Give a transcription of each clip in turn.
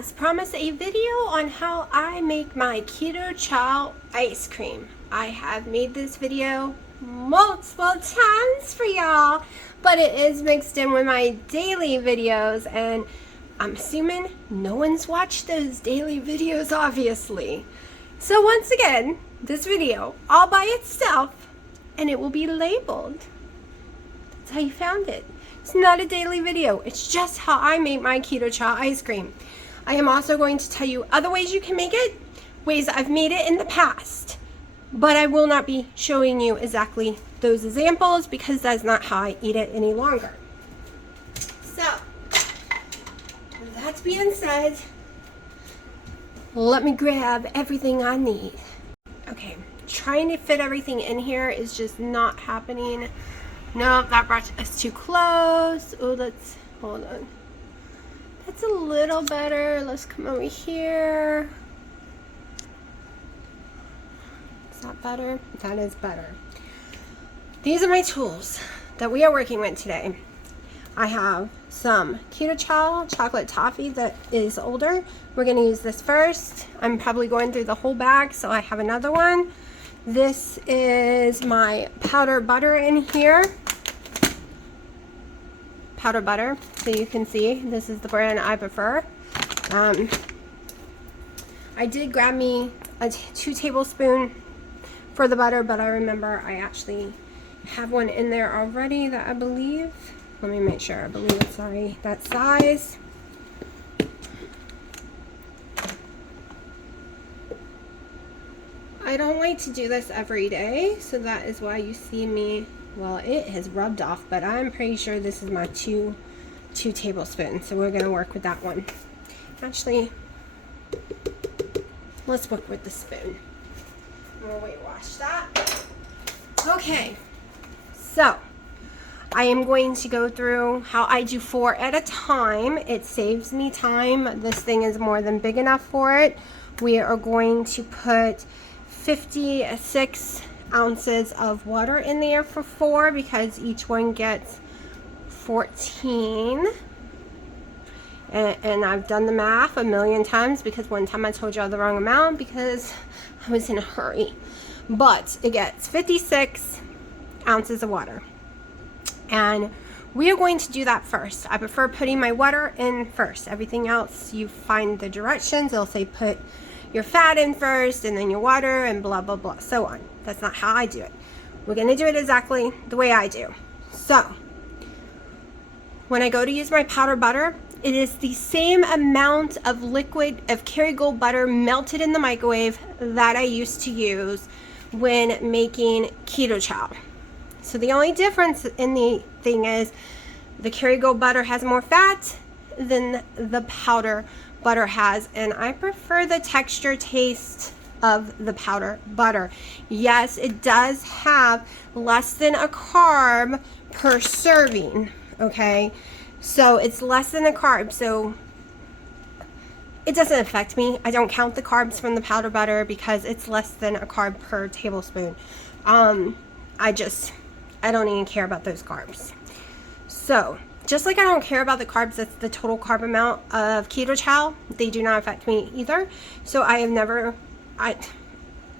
as promised, a video on how I make my Keto Chow ice cream. I have made this video multiple times for y'all, but it is mixed in with my daily videos, and I'm assuming no one's watched those daily videos, obviously. So once again, this video all by itself, and it will be labeled. That's how you found it. It's not a daily video. It's just how I make my Keto Chow ice cream. I am also going to tell you other ways you can make it, ways I've made it in the past, but I will not be showing you exactly those examples because that's not how I eat it any longer. So, that being said, let me grab everything I need. Okay, trying to fit everything in here is just not happening. No, that brush is too close. Oh, let's, hold on. That's a little better. Let's come over here. Is that better? That is better. These are my tools that we are working with today. I have some Keto Chow chocolate toffee that is older. We're going to use this first. I'm probably going through the whole bag, so I have another one. This is my powder butter in here. Powder butter, so you can see this is the brand I prefer. I did grab me a 2 tablespoons for the butter, but I remember I actually have one in there already that I believe. Let me make sure. I believe it's that size. I don't like to do this every day, so that is why you see me. Well, it has rubbed off, but I'm pretty sure this is my two tablespoons, so we're going to work with that one. Actually, let's work with the spoon. We'll weight wash that. Okay, so I am going to go through how I do 4 at a time. It saves me time. This thing is more than big enough for it. We are going to put 56 ounces of water in there for 4 because each one gets 14. And I've done the math a million times because one time I told y'all the wrong amount because I was in a hurry. But it gets 56 ounces of water. And we are going to do that first. I prefer putting my water in first. Everything else, you find the directions. They'll say put your fat in first and then your water and blah, blah, blah, so on. That's not how I do it. We're going to do it exactly the way I do. So, when I go to use my powder butter, it is the same amount of liquid of Kerrygold butter melted in the microwave that I used to use when making Keto Chow. So the only difference in the thing is the Kerrygold butter has more fat than the powder butter has, and I prefer the texture taste of the powder butter. Yes, it does have less than a carb per serving, okay? So it's less than a carb, so it doesn't affect me. I don't count the carbs from the powder butter because it's less than a carb per tablespoon. I don't even care about those carbs. So just like I don't care about the carbs, that's the total carb amount of Keto Chow, they do not affect me either. So I have never,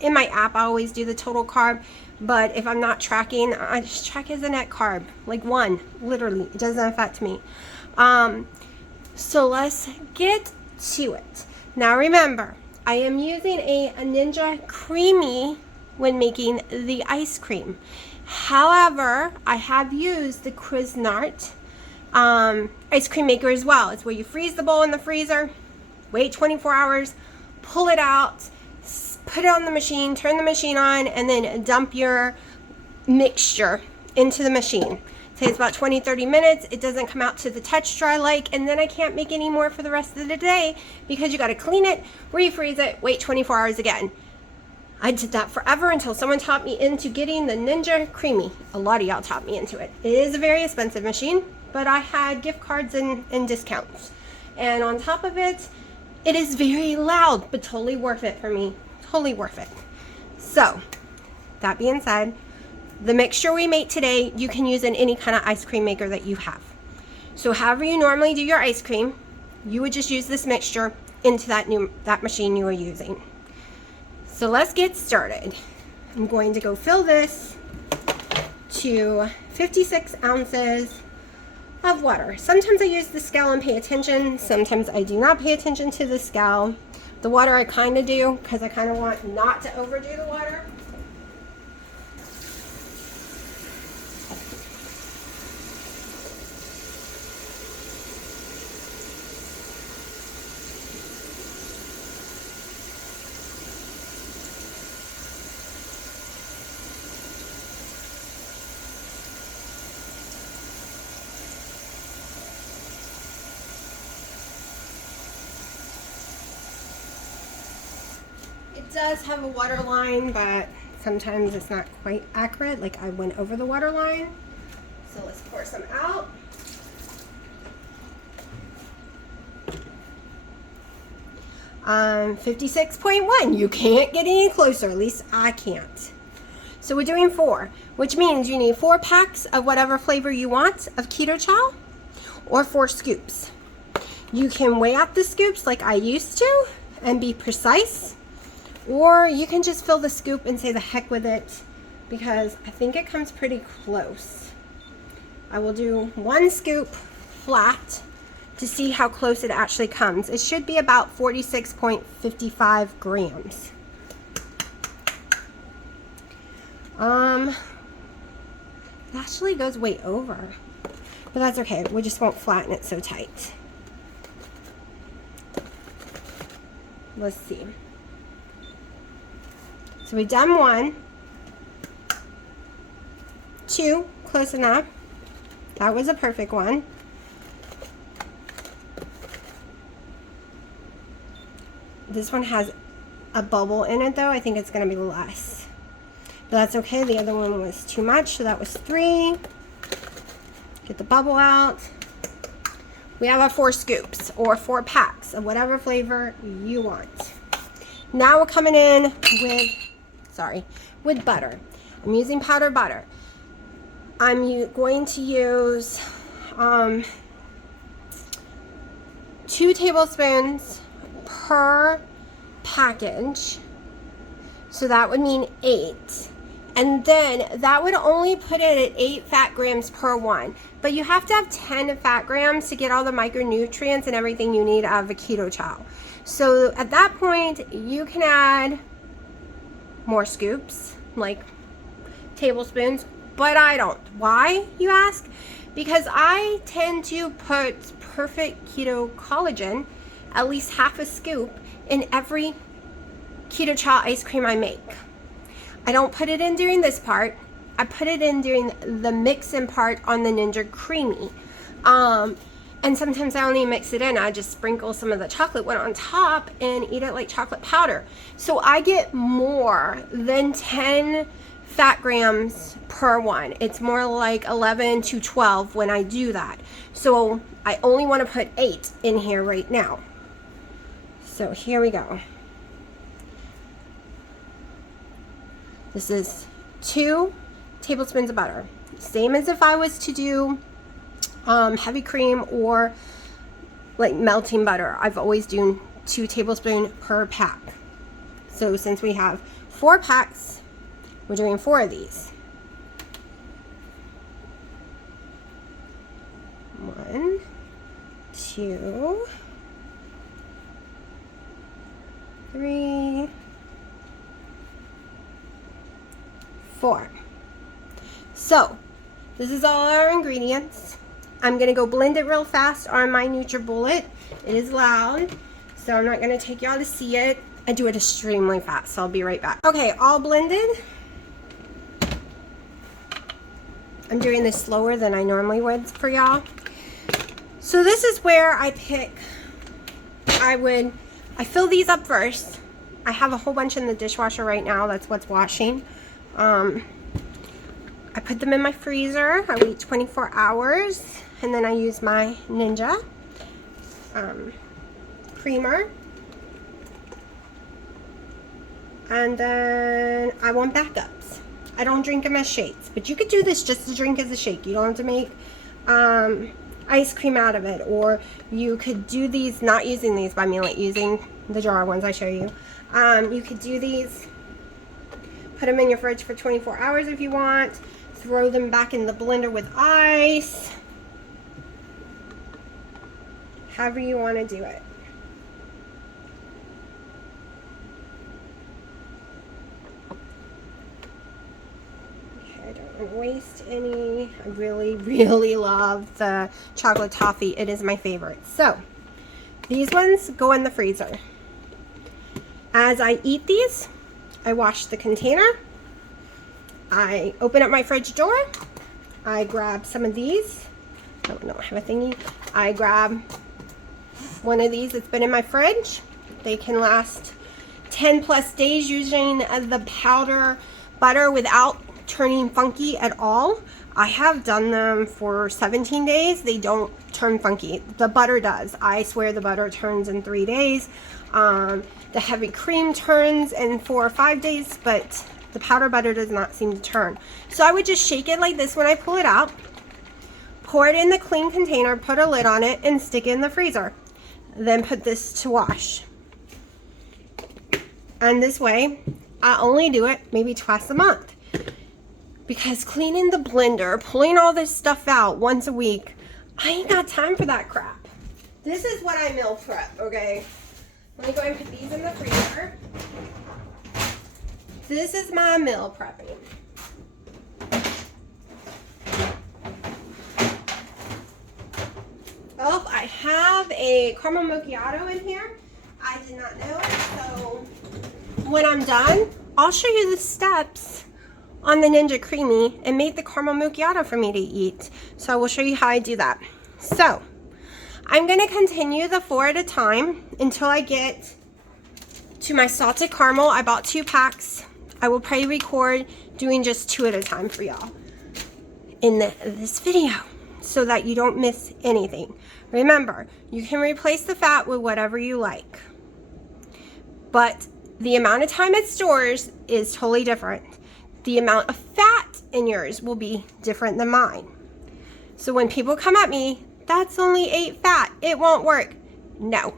in my app I always do the total carb, but if I'm not tracking, I just track as a net carb, like 1, literally, it doesn't affect me. So let's get to it. Now remember, I am using a Ninja Creami when making the ice cream. However, I have used the Cuisinart ice cream maker as well. It's where you freeze the bowl in the freezer, wait 24 hours, pull it out, put it on the machine, turn the machine on, and then dump your mixture into the machine. It takes about 20-30 minutes. It doesn't come out to the texture I like, and then I can't make any more for the rest of the day because you got to clean it, refreeze it, wait 24 hours again. I did that forever until someone taught me into getting the Ninja Creami. A lot of y'all taught me into it. It is a very expensive machine, but I had gift cards and discounts. And on top of it, it is very loud, but totally worth it for me. Totally worth it. So, that being said, the mixture we make today, you can use in any kind of ice cream maker that you have. So however you normally do your ice cream, you would just use this mixture into that machine you were using. So let's get started. I'm going to go fill this to 56 ounces of water. Sometimes I use the scale and pay attention. Sometimes I do not pay attention to the scale. The water I kind of do, because I kind of want not to overdo the water. It does have a water line, but sometimes it's not quite accurate. Like I went over the water line. So let's pour some out. Um, 56.1. You can't get any closer. At least I can't. So we're doing 4, which means you need 4 packs of whatever flavor you want of Keto Chow, or 4 scoops. You can weigh out the scoops like I used to and be precise. Or you can just fill the scoop and say the heck with it, because I think it comes pretty close. I will do 1 scoop flat to see how close it actually comes. It should be about 46.55 grams. It actually goes way over, but that's okay. We just won't flatten it so tight. Let's see. So we've done 1, 2, close enough. That was a perfect one. This one has a bubble in it though. I think it's going to be less. But that's okay. The other one was too much, so that was 3. Get the bubble out. We have our 4 scoops or 4 packs of whatever flavor you want. Now we're coming in with butter. I'm using powdered butter. I'm going to use 2 tablespoons per package. So that would mean 8. And then that would only put it at 8 fat grams per one. But you have to have 10 fat grams to get all the micronutrients and everything you need out of a keto chow. So at that point, you can add more scoops, like tablespoons, but I don't. Why, you ask? Because I tend to put perfect keto collagen, at least half a scoop, in every keto chow ice cream I make. I don't put it in during this part. I put it in during the mix-in part on the Ninja Creami. And sometimes I only mix it in. I just sprinkle some of the chocolate one on top and eat it like chocolate powder. So I get more than 10 fat grams per one. It's more like 11 to 12 when I do that. So I only want to put 8 in here right now. So here we go. This is 2 tablespoons of butter. Same as if I was to do heavy cream or like melting butter. I've always done 2 tablespoons per pack. So since we have 4 packs, we're doing 4 of these. 1, 2, 3, 4. So this is all our ingredients. I'm gonna go blend it real fast on my NutriBullet. It is loud, so I'm not gonna take y'all to see it. I do it extremely fast, so I'll be right back. Okay, all blended. I'm doing this slower than I normally would for y'all. So this is where I pick, I fill these up first. I have a whole bunch in the dishwasher right now. That's what's washing. I put them in my freezer. I wait 24 hours, and then I use my Ninja creamer. And then I want backups. I don't drink them as shakes, but you could do this just to drink as a shake. You don't have to make, I ice cream out of it. Or you could do these, not using these, but I mean like using the jar ones I show you. You could do these, put them in your fridge for 24 hours if you want, throw them back in the blender with ice, however you want to do it. Okay, I don't want to waste any. I really, really love the chocolate toffee. It is my favorite. So, these ones go in the freezer. As I eat these, I wash the container. I open up my fridge door. I grab some of these. Oh, no, I have a thingy. I grab one of these that's been in my fridge. They can last 10 plus days using the powder butter without turning funky at all. I have done them for 17 days. They don't turn funky. The butter does. I swear the butter turns in 3 days. The heavy cream turns in 4 or 5 days, but the powder butter does not seem to turn. So I would just shake it like this when I pull it out, pour it in the clean container, put a lid on it, and stick it in the freezer. Then put this to wash. And this way, I only do it maybe twice a month. Because cleaning the blender, pulling all this stuff out once a week, I ain't got time for that crap. This is what I meal prep, okay? Let me go and put these in the freezer. This is my meal prepping. Oh, I have a caramel macchiato in here. I did not know it, so when I'm done, I'll show you the steps on the Ninja Creami and make the caramel macchiato for me to eat. So I will show you how I do that. So I'm going to continue the 4 at a time until I get to my salted caramel. I bought 2 packs. I will probably record doing just 2 at a time for y'all in this video so that you don't miss anything. Remember, you can replace the fat with whatever you like, but the amount of time it stores is totally different. The amount of fat in yours will be different than mine. So when people come at me, that's only 8 fat, it won't work. No,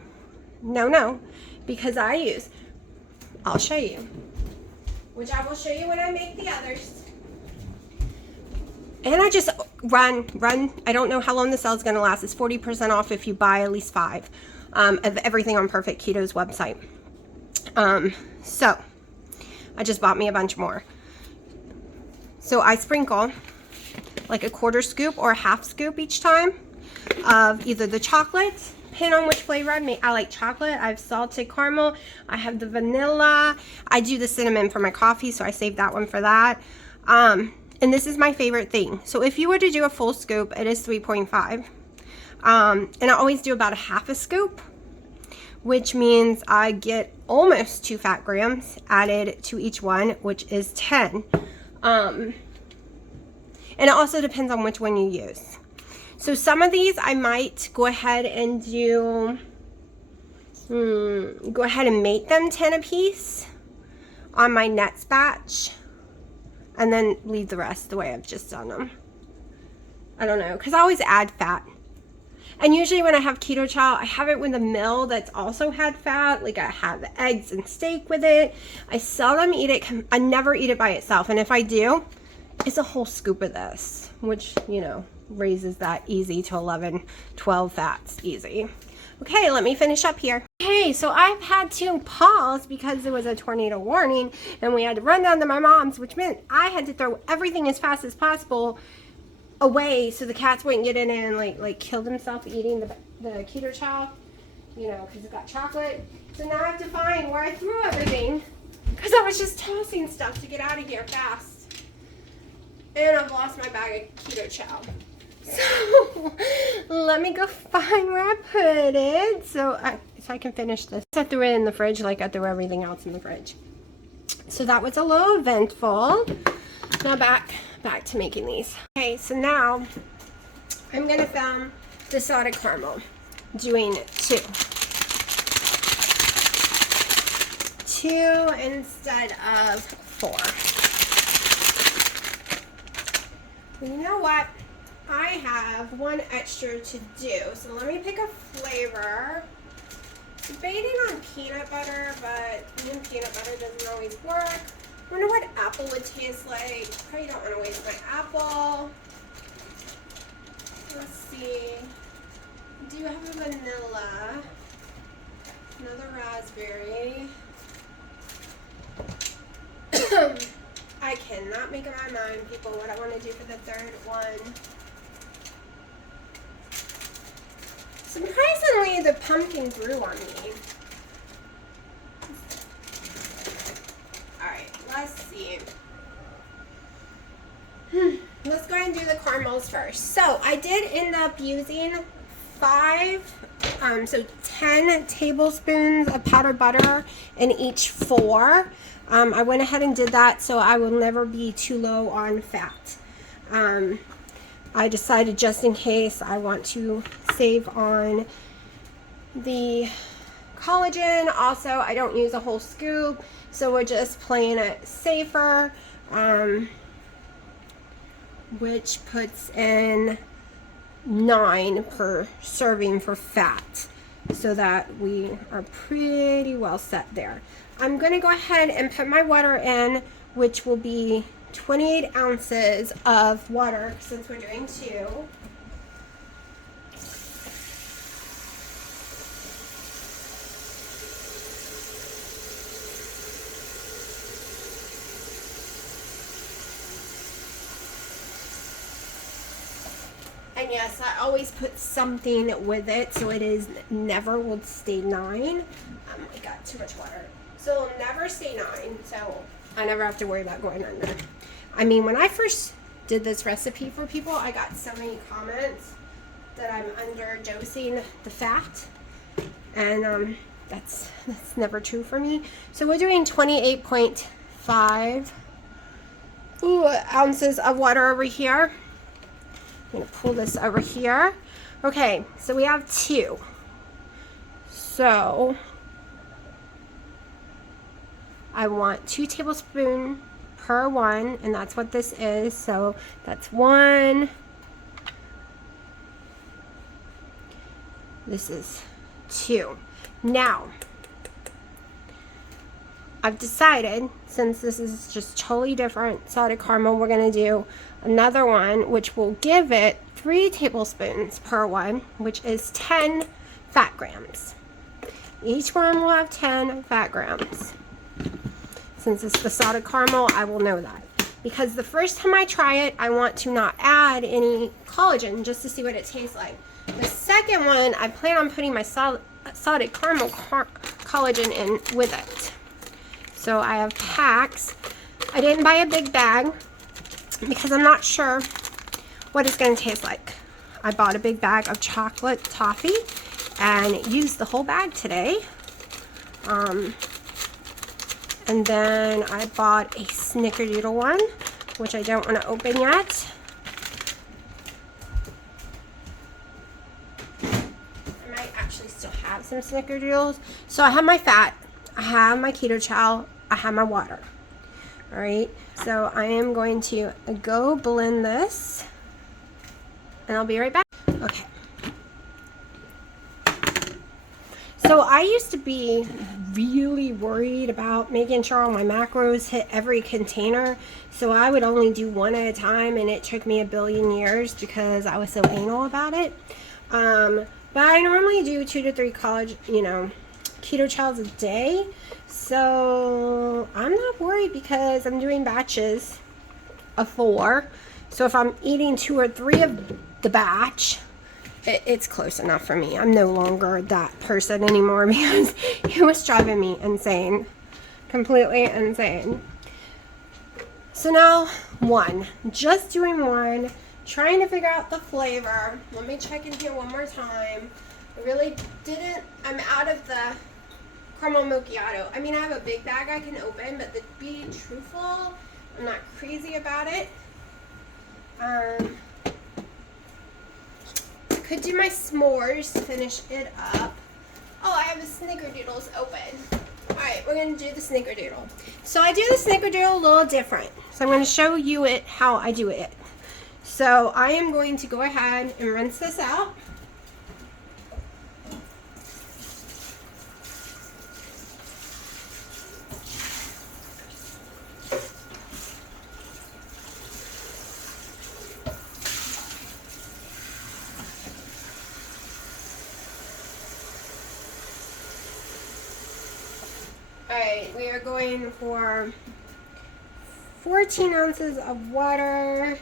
no, no, because I'll show you, which I will show you when I make the others. And I just run. I don't know how long the sale is going to last. It's 40% off if you buy at least 5 of everything on Perfect Keto's website. So I just bought me a bunch more. So I sprinkle like a 1/4 scoop or a 1/2 scoop each time of either the chocolate, depending on which flavor I like chocolate. I have salted caramel. I have the vanilla. I do the cinnamon for my coffee, so I save that one for that. And this is my favorite thing. So if you were to do a full scoop, it is 3.5. And I always do about a 1/2 scoop, which means I get almost 2 fat grams added to each one, which is 10. And it also depends on which one you use. So some of these I might go ahead and do, go ahead and make them 10 a piece on my next batch, and then leave the rest the way I've just done them. I don't know, because I always add fat. And usually when I have keto chow, I have it with a meal that's also had fat. Like I have eggs and steak with it. I seldom eat it. I never eat it by itself. And if I do, it's a whole scoop of this, which, you know, raises that easy to 11, 12 fats easy. Okay, let me finish up here. Okay, so I've had to pause because there was a tornado warning and we had to run down to my mom's, which meant I had to throw everything as fast as possible away so the cats wouldn't get in and like kill themselves eating the keto chow, you know, because it's got chocolate. So now I have to find where I threw everything because I was just tossing stuff to get out of here fast. And I've lost my bag of keto chow. So let me go find where I put it so I can finish this. I threw it in the fridge like I threw everything else in the fridge. So that was a little eventful. Now back to making these. Okay, so now I'm gonna film the salted caramel, doing 2 instead of 4. You know what? I have one extra to do. So let me pick a flavor. Debating on peanut butter, but peanut butter doesn't always work. I wonder what apple would taste like. Probably don't want to waste my apple. Let's see. I do have a vanilla. Another raspberry. I cannot make up my mind, people, what I want to do for the third one. Surprisingly, the pumpkin grew on me. Alright, let's see. Let's go ahead and do the caramels first. So, I did end up using 10 tablespoons of powdered butter in each 4. I went ahead and did that so I will never be too low on fat. I decided just in case I want to save on the collagen. Also, I don't use a whole scoop, so we're just playing it safer, which puts in 9 per serving for fat, so that we are pretty well set there. I'm going to go ahead and put my water in, which will be 28 ounces of water since we're doing 2. And yes, I always put something with it, so it is never will stay 9. I got too much water. So it'll never stay 9, so I never have to worry about going under. I mean, when I first did this recipe for people, I got so many comments that I'm underdosing the fat, and that's never true for me. So we're doing 28.5 ounces of water over here. I'm going to pull this over here. Okay, so we have 2. So I want 2 tablespoons per one, and that's what this is. So that's 1. This is 2. Now, I've decided, since this is just totally different salted caramel, we're going to do another one, which will give it 3 tablespoons per one, which is 10 fat grams. Each one will have 10 fat grams. Since it's the salted caramel, I will know that. Because the first time I try it, I want to not add any collagen, just to see what it tastes like. The second one, I plan on putting my salted caramel collagen in with it. So I have packs. I didn't buy a big bag because I'm not sure what it's going to taste like. I bought a big bag of chocolate toffee and used the whole bag today. And then I bought a Snickerdoodle one, which I don't want to open yet. I might actually still have some Snickerdoodles. So I have my fat, I have my keto chow, I have my water. Alright, so I am going to go blend this, and I'll be right back. Okay. So I used to be really worried about making sure all my macros hit every container, so I would only do one at a time, and it took me a billion years because I was so anal about it. But I normally do 2 to 3 keto chows a day, so I'm not worried because I'm doing batches of 4. So if I'm eating 2 or 3 of the batch, it's close enough for me. I'm no longer that person anymore because it was driving me insane. Completely insane. So now 1. Just doing 1. Trying to figure out the flavor. Let me check in here one more time. I really didn't. I'm out of the caramel macchiato. I mean, I have a big bag I can open, but to be truthful, I'm not crazy about it. Could do my s'mores to finish it up. Oh, I have the Snickerdoodles open. Alright, we're going to do the Snickerdoodle. So I do the Snickerdoodle a little different. So I'm going to show you how I do it. So I am going to go ahead and rinse this out. Alright, we are going for 14 ounces of water,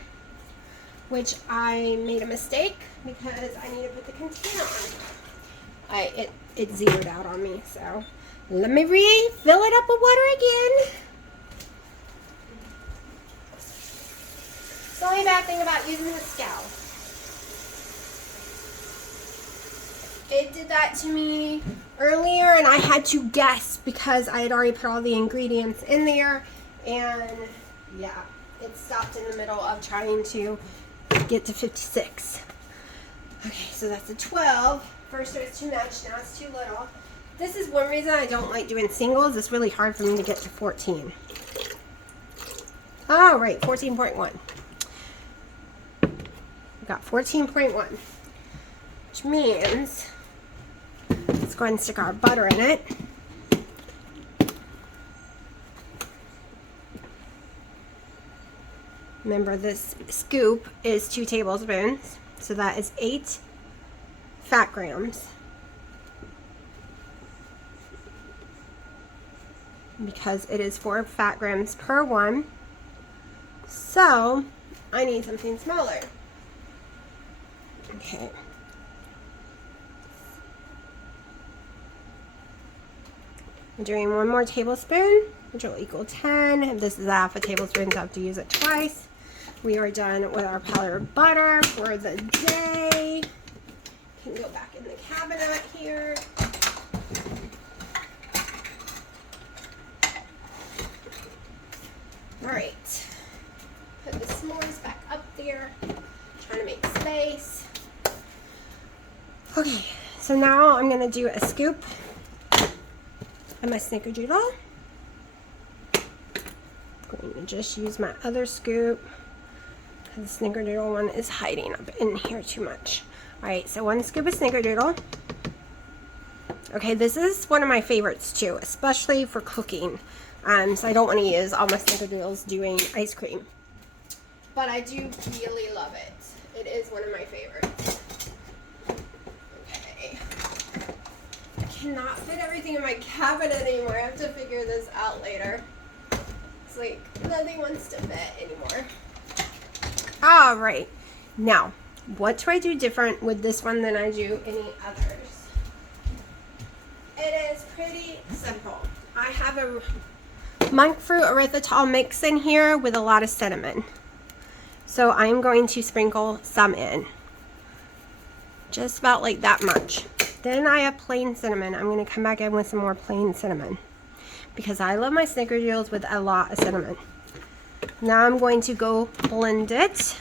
which I made a mistake because I need to put the container on. It zeroed out on me, so let me refill it up with water again. It's the only bad thing about using the scale. It did that to me earlier and I had to guess because I had already put all the ingredients in there, and yeah, it stopped in the middle of trying to get to 56. Okay, so that's a 12. First it was too much, now it's too little. This is one reason I don't like doing singles. It's really hard for me to get to 14. Oh, right, 14.1. We got 14.1, which means let's go ahead and stick our butter in it. Remember, this scoop is 2 tablespoons, so that is 8 fat grams. Because it is 4 fat grams per one, so I need something smaller. Okay. I'm doing 1 more tablespoon, which will equal 10. If this is half a tablespoon, so I have to use it twice. We are done with our powdered butter for the day. Can go back in the cabinet here. All right, put the s'mores back up there. Trying to make space. Okay, so now I'm gonna do a scoop of my Snickerdoodle. I'm going to just use my other scoop because the Snickerdoodle one is hiding up in here too much. Alright, so 1 scoop of Snickerdoodle. Okay, this is one of my favorites too, especially for cooking. So I don't want to use all my Snickerdoodles doing ice cream. But I do really love it. It is one of my favorites. Okay. I cannot fit everything in my cabinet anymore. I have to figure this out later. It's like nothing wants to fit anymore. Alright. Now, what do I do different with this one than I do any others? It is pretty simple. I have a monk fruit erythritol mix in here with a lot of cinnamon. So I'm going to sprinkle some in. Just about like that much. Then I have plain cinnamon. I'm going to come back in with some more plain cinnamon, because I love my Snickerdoodles with a lot of cinnamon. Now I'm going to go blend it,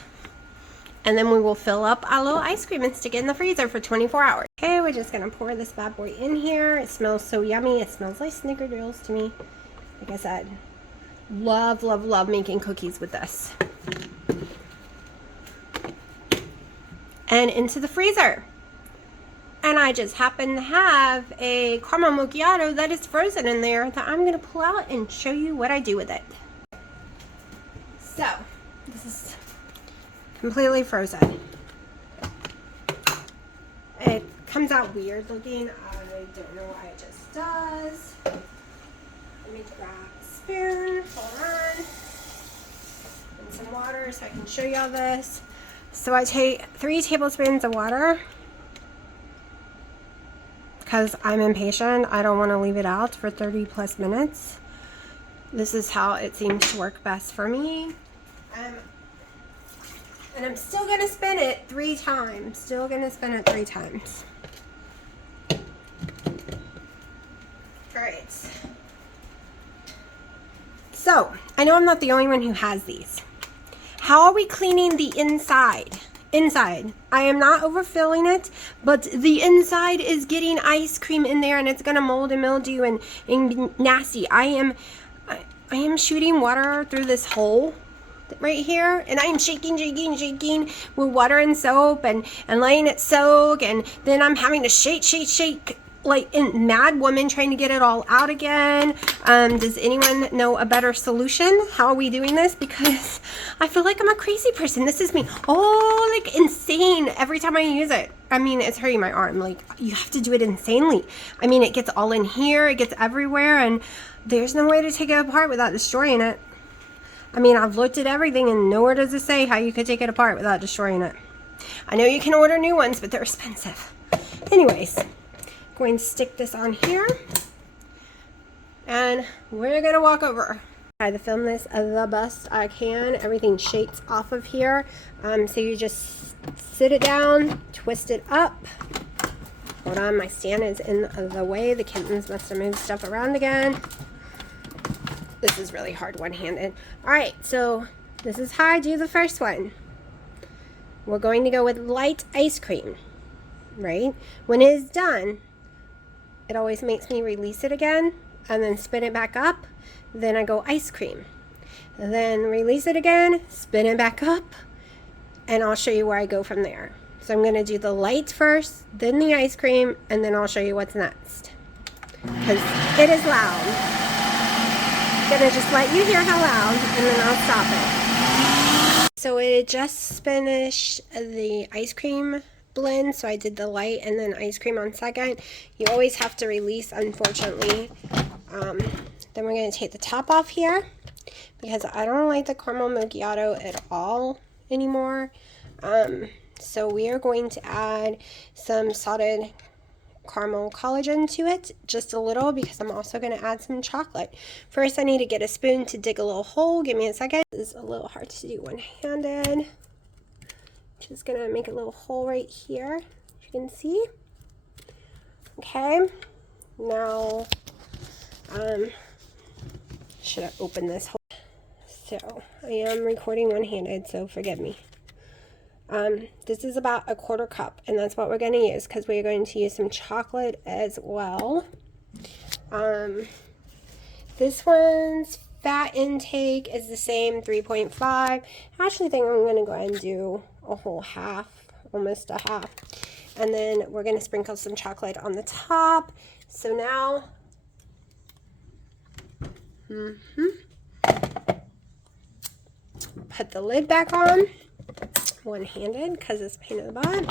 and then we will fill up our little ice cream and stick it in the freezer for 24 hours. Okay, we're just going to pour this bad boy in here. It smells so yummy. It smells like Snickerdoodles to me. Like I said, love, love, love making cookies with this. And into the freezer. And I just happen to have a caramel macchiato that is frozen in there that I'm going to pull out and show you what I do with it. So, this is completely frozen. It comes out weird looking. I don't know why it just does. Let me grab a spoon. Hold on. And some water so I can show you all this. So I take 3 tablespoons of water because I'm impatient. I don't want to leave it out for 30 plus minutes. This is how it seems to work best for me. And I'm still going to spin it 3 times. Still going to spin it 3 times. Alright. So, I know I'm not the only one who has these. How are we cleaning the inside? Inside. I am not overfilling it, but the inside is getting ice cream in there and it's going to mold and mildew and be nasty. I am shooting water through this hole right here, and I'm shaking with water and soap and letting it soak, and then I'm having to shake like a mad woman trying to get it all out again. Does anyone know a better solution? How are we doing this? Because I feel like I'm a crazy person. This is me. Oh, like insane every time I use it. I mean, it's hurting my arm. Like, you have to do it insanely. I mean, it gets all in here, it gets everywhere, and there's no way to take it apart without destroying it. I mean, I've looked at everything and nowhere does it say how you could take it apart without destroying it. I know you can order new ones, but they're expensive. Anyways, going to stick this on here, and we're gonna walk over. I try to film this the best I can. Everything shakes off of here, so you just sit it down, twist it up. Hold on, my stand is in the way. The kittens must have moved stuff around again. This is really hard one-handed. All right, so this is how I do the first one. We're going to go with light ice cream, right? When it is done, it always makes me release it again and then spin it back up. Then I go ice cream. And then release it again, spin it back up, and I'll show you where I go from there. So I'm gonna do the light first, then the ice cream, and then I'll show you what's next. Because it is loud. I'm gonna just let you hear how loud, and then I'll stop it. So it just finished the ice cream blend, so I did the light and then ice cream on second. You always have to release, unfortunately. Then we're going to take the top off here because I don't like the caramel macchiato at all anymore. So we are going to add some salted caramel collagen to it, just a little, because I'm also going to add some chocolate. First, I need to get a spoon to dig a little hole. Give me a second. This is a little hard to do one-handed. Just gonna make a little hole right here, as you can see. Okay, now should I open this hole? So I am recording one-handed, so forgive me. This is about a 1/4 cup, and that's what we're going to use because we're going to use some chocolate as well. This one's fat intake is the same, 3.5. I actually think I'm going to go ahead and do a whole half, almost a half. And then we're going to sprinkle some chocolate on the top. So now, put the lid back on, one-handed because it's a pain in the butt.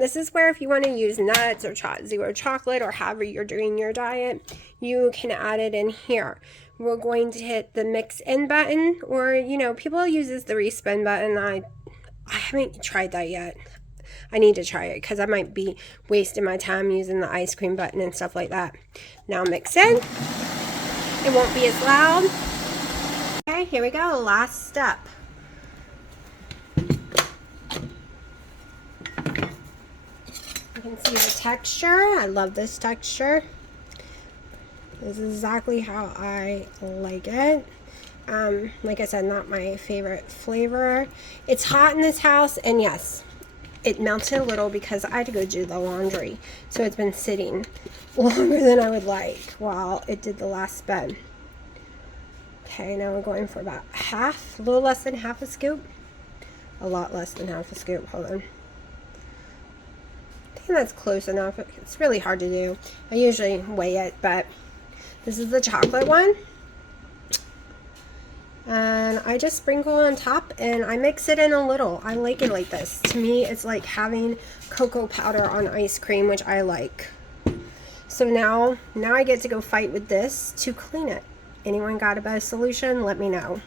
This is where if you want to use nuts or zero chocolate or however you're doing your diet, you can add it in here. We're going to hit the mix in button, or, you know, people uses the respin button. I haven't tried that yet. I need to try it because I might be wasting my time using the ice cream button and stuff like that. Now mix in. It won't be as loud. Okay, here we go. Last step. You can see the texture. I love this texture. This is exactly how I like it. Like I said, not my favorite flavor. It's hot in this house, and yes, it melted a little because I had to go do the laundry. So it's been sitting longer than I would like while it did the last spin. Okay, now we're going for about half, a little less than half a scoop. A lot less than half a scoop. Hold on. I think that's close enough. It's really hard to do. I usually weigh it, but this is the chocolate one. And I just sprinkle on top and I mix it in a little. I like it like this. To me, it's like having cocoa powder on ice cream, which I like. So now I get to go fight with this to clean it. Anyone got a better solution? Let me know.